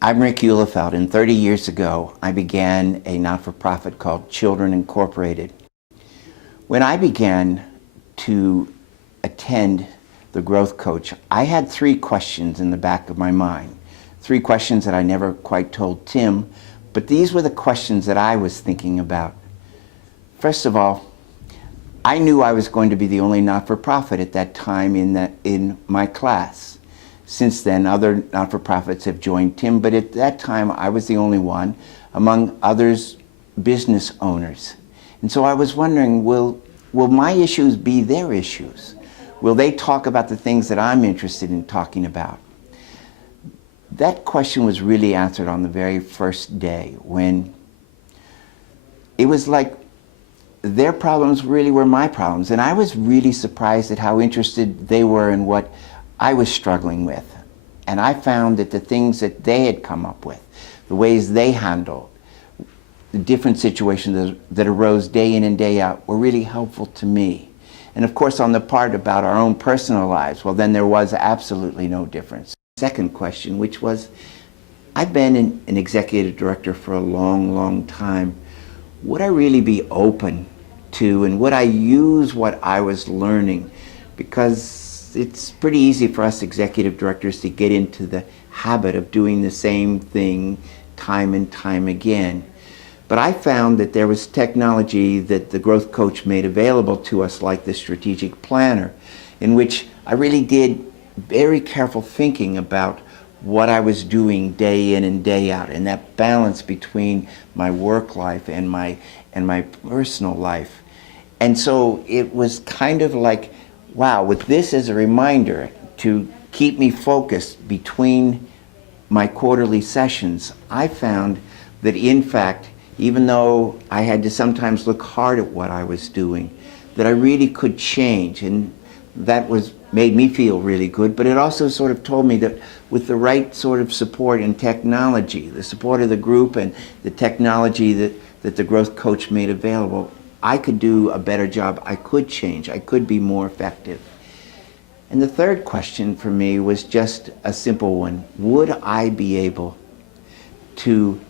I'm Rick Ulefeld, and 30 years ago, I began a not-for-profit called Children Incorporated. When I began to attend the Growth Coach, I had three questions in the back of my mind. Three questions that I never quite told Tim, but these were the questions that I was thinking about. First of all, I knew I was going to be the only not-for-profit at that time in my class. Since then, other not-for-profits have joined Tim, but at that time, I was the only one, among others, business owners. And so I was wondering, will my issues be their issues? Will they talk about the things that I'm interested in talking about? That question was really answered on the very first day, when it was like their problems really were my problems. And I was really surprised at how interested they were in what I was struggling with. And I found that the things that they had come up with, the ways they handled the different situations that arose day in and day out, were really helpful to me. And of course, on the part about our own personal lives, well, then there was absolutely no difference. Second question, which was, I've been an executive director for a long, long time. Would I really be open to, and would I use what I was learning? Because it's pretty easy for us executive directors to get into the habit of doing the same thing time and time again. But I found that there was technology that the Growth Coach made available to us, like the Strategic Planner, in which I really did very careful thinking about what I was doing day in and day out, and that balance between my work life and my personal life. And so it was kind of like, wow, with this as a reminder to keep me focused between my quarterly sessions, I found that in fact, even though I had to sometimes look hard at what I was doing, that I really could change. And that made me feel really good, but it also sort of told me that with the right sort of support and technology, the support of the group and the technology that the Growth Coach made available, I could do a better job. I could change. I could be more effective. And the third question for me was just a simple one. Would I be able to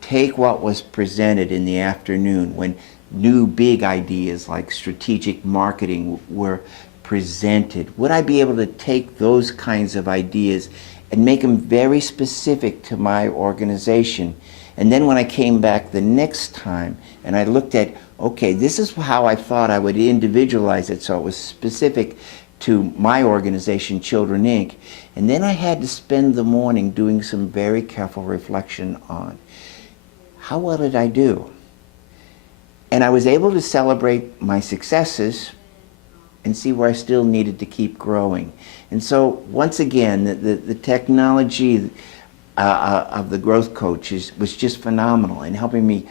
take what was presented in the afternoon when new big ideas like strategic marketing were presented? Would I be able to take those kinds of ideas and make them very specific to my organization? And then when I came back the next time and I looked at, okay, this is how I thought I would individualize it so it was specific to my organization, Children Inc. And then I had to spend the morning doing some very careful reflection on how well did I do? And I was able to celebrate my successes and see where I still needed to keep growing. And so once again, the technology of the Growth Coach was just phenomenal in helping me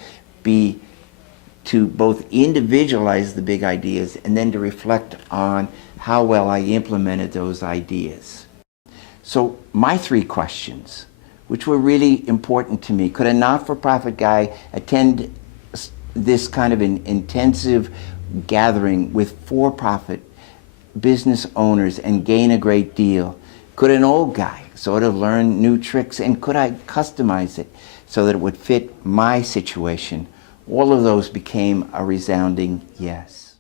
to both individualize the big ideas and then to reflect on how well I implemented those ideas. So my three questions, which were really important to me: could a not-for-profit guy attend this kind of an intensive gathering with for-profit business owners and gain a great deal? Could an old guy sort of learn new tricks, and could I customize it so that it would fit my situation? All of those became a resounding yes.